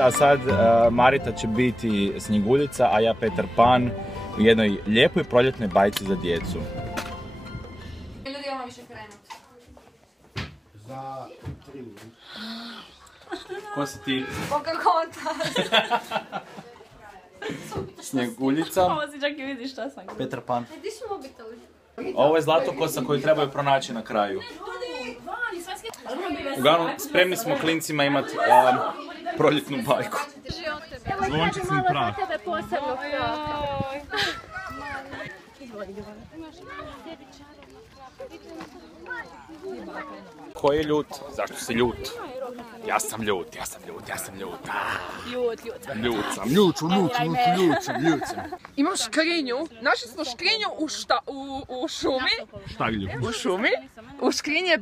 a sad Marita će biti Snjeguljica, a ja Petar Pan u jednoj lijepoj proljetnoj bajci za djecu. Ljudi, ovo više krenuti. Za 3 minuta. Ko si ti? Pocahontas. Snjeguljica. Ovo si čak i vidiš šta sam. Petar Pan. Di su mobiteli? Ovo je zlatokosa koju trebaju pronaći na kraju. Uglavnom, spremni smo klincima imati proljetnu bajku. Zvončicni prah. Ko je ljut? Zašto si ljut? Ja sam ljut. Ljut sam. Imam škrinju. Našli smo škrinju u šumi. Štaglju. U šumi. U škrinji je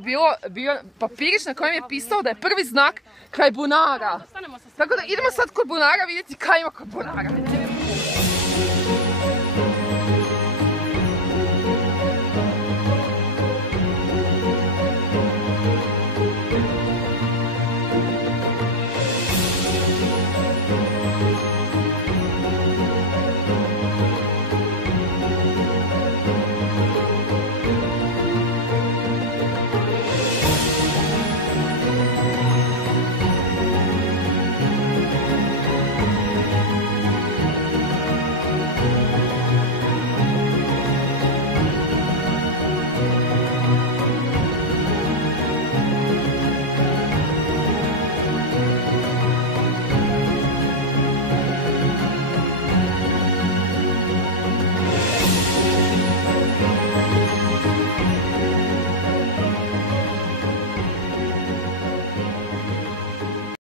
bio papirić na kojem je pisao da je prvi znak kraj bunara. Tako da idemo sad kod bunara vidjeti kaj ima kod bunara.